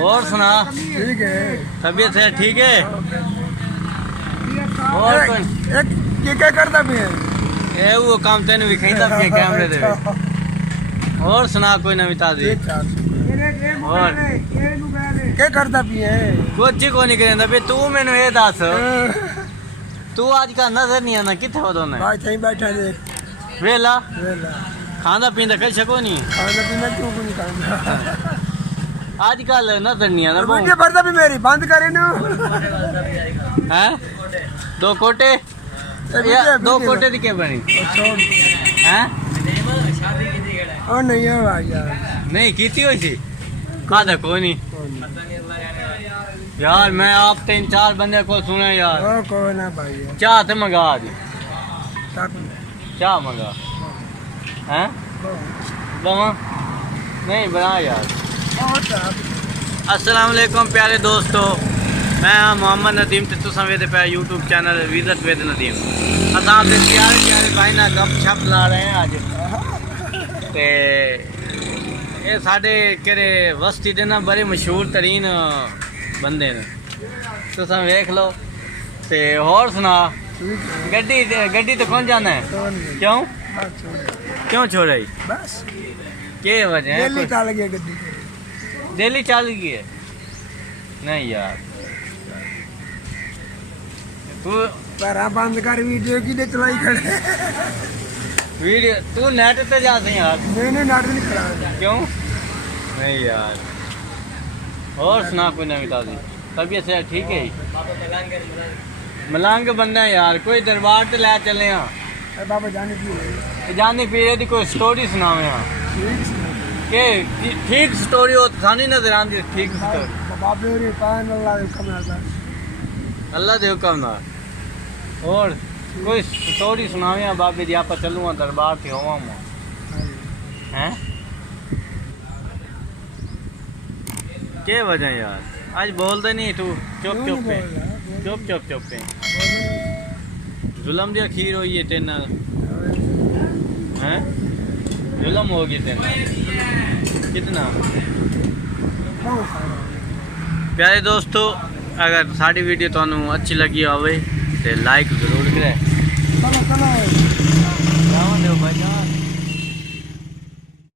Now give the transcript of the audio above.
और सुना? ठीक है। तबीयत है ठीक है? और क्या करता भी है? ये वो काम तेन भी खींचता पे कैमरे दे। और सुना कोई नवी ताजी? और क्या करता भी है? कुछ को नहीं करेंदा बे तू मैंने ये दस तू आज का नजर नहीं आना किथे हो दोने? भाई सही बैठा दे। वेला वेला खाना पीना कर सको नहीं? खाना पीना क्यों को नहीं खाना? आजकल नजर नहीं आना वीडियो भरता भी मेरी बंद करे ना। हैं? दो कोटे या दो कोटे दी के बनी? हैं? और नहीं है भाई यार। नहीं कीती हुई थी? खादा कोई नहीं यार। मैं आप 3-4 बंदे को सुना यार। कोई ना भाई यार। चाह तो मंगा दी। चाह मंगा हैं? बना नहीं बना यार। अस्सलाम वालेकुम प्यारे दोस्तों, मैं मोहम्मद नदीम ते तुसां वेदे पे यूट्यूब चैनल विज़त विद नदीम। असां अपने प्यारे प्यारे भाई ना गप छप ला रहे हैं आज ते ये साढ़े केरे वस्ती दे ना बड़े मशहूर तरीन बंदे ने, तुसां वेख लो ते होर सुना। गड्डी तो कौन जाना है? क्यों क्यों छोड़ाई? बस के वजह है? दिल्ली चल गई गड्डी। दिल्ली चल गई है? नहीं यार तू पर बंद कर वीडियो की दे चलाई खड़े। वीडियो तू नेट पे जा सही यार। नहीं नाटक नहीं खड़ा। क्यों? नहीं यार। और सुना कोई नवी ताजी? तबीयत से ठीक है? मलंग बंदा है यार। कोई दरबार ते लै चले हाँ। बाबा जाने की जानी पीरे दी कोई स्टोरी सुनावे हाँ के ठीक स्टोरी हो थानी नजर आंदी? ठीक स्टोरी बाबे रे पान अल्लाह दे हुक्म नाल। अल्लाह दे हुक्म नाल। और कोई स्टोरी सुनावे हाँ बाबे दी। आप चलूँ दरबार ते होवां हैं? के वजह यार? आज बोलते नहीं तू? चुप चुप पे चुप चुप चुप पे जुलम दी अखीर हुई है तेन हैं? जुलम हो गई तेन कितना? प्यारे दोस्तों, अगर साड़ी वीडियो तुहानू अच्छी लगी होवे तो लाइक जरूर करें। चलो चलो भाई।